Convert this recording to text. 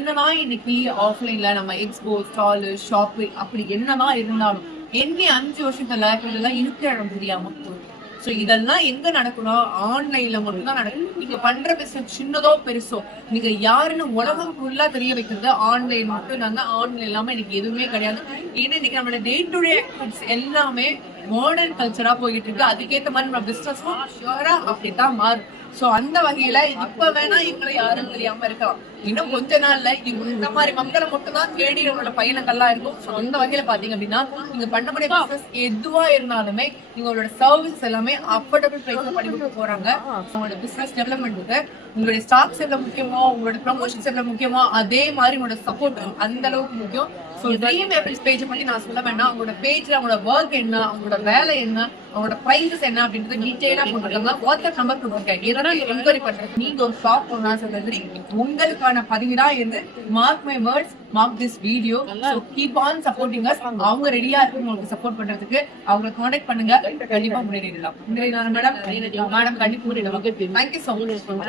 என்னதான் இன்னைக்கு ஆஃப்லைன்ல நம்ம எக்ஸ்போ ஸ்டால் ஷாப்பு அப்படி என்னதான் இருந்தாலும் என்ன 5 வருஷத்துல இதெல்லாம் இருக்கிற இடம் தெரியாம போகுது. சோ இதெல்லாம் எங்க நடக்கணும்? ஆன்லைன்ல மட்டும்தான் நடக்கும். நீங்க பண்ற பிசினஸ் சின்னதோ பெருசோ நீங்க யாருன்னு உலகம் ஃபுல்லா தெரிய வைக்கிறது ஆன்லைன் மட்டும் தாங்க. ஆன்லைன் இல்லாம எனக்கு எதுவுமே கிடையாது. ஏன்னா இன்னைக்கு நம்மளோட டே டு டே ஆக்டிவிட்டிஸ் எல்லாமே மாடர்ன் கல்ச்சரா போயிட்டு இருக்கு. அதுக்கேற்ற மாதிரி நம்ம பிசினஸும் ஷியரா அப்படித்தான் மாறும். சோ அந்த வகையில இப்ப வேணா இவங்களை யாரும் தெரியாம இருக்கலாம். இன்னும் கொஞ்ச நாள்ல இந்த மாதிரி மக்களை மட்டும் தான் தேடி உங்களோட பயணங்கள்லாம் இருக்கும். சோ அந்த வகையில பாத்தீங்க அப்படின்னா நீங்க பண்ணக்கூடிய பிசினஸ் எதுவா இருந்தாலுமே உங்களோட சர்வீஸ் எல்லாமே அஃபோர்டபிள் பிரைஸ்ல பண்ணி கொடுக்க போறாங்க. உங்களோட பிசினஸ் டெவலப்மெண்ட்டுக்கு உங்களுடைய ஸ்டாக்ஸ் எவ்வளவு முக்கியமோ, உங்களோட ப்ரமோஷன்ஸ் எவ்வளவு முக்கியமோ, அதே மாதிரி உங்களோட சப்போர்ட் அந்த அளவுக்கு முக்கியம். ஸோ ட்ரீம் ஏபிள்ஸ் பேஜை பத்தி நான் சொல்ல வேண்டாம். அவங்களோட பேஜ்ல அவங்களோட ஒர்க் என்ன, அவங்களோட வேலை என்ன, அவங்களோட ப்ரைஸஸ் என்ன அப்படின்றது டீட்டெயிலா போட்டுருக்காங்க. வாட்ஸ்அப் நம்பர் கொடுத்துருக்கேன். இதெல்லாம் என்கொயரி பண்றது நீங்க ஒரு ஷாப் பண்ணலாம் சொல்றது உங்களுக்கான பதிவுதான் இருந்து mark my words, mark this video. Keep on supporting us. அவங்க ரெடியா இருக்கு உங்களுக்கு சப்போர்ட் பண்றதுக்கு. அவங்களை கான்டாக்ட் பண்ணுங்க. கண்டிப்பா முன்னேறிடலாம். மேடம் கண்டிப்பா தேங்க்யூ ஸோ மச்.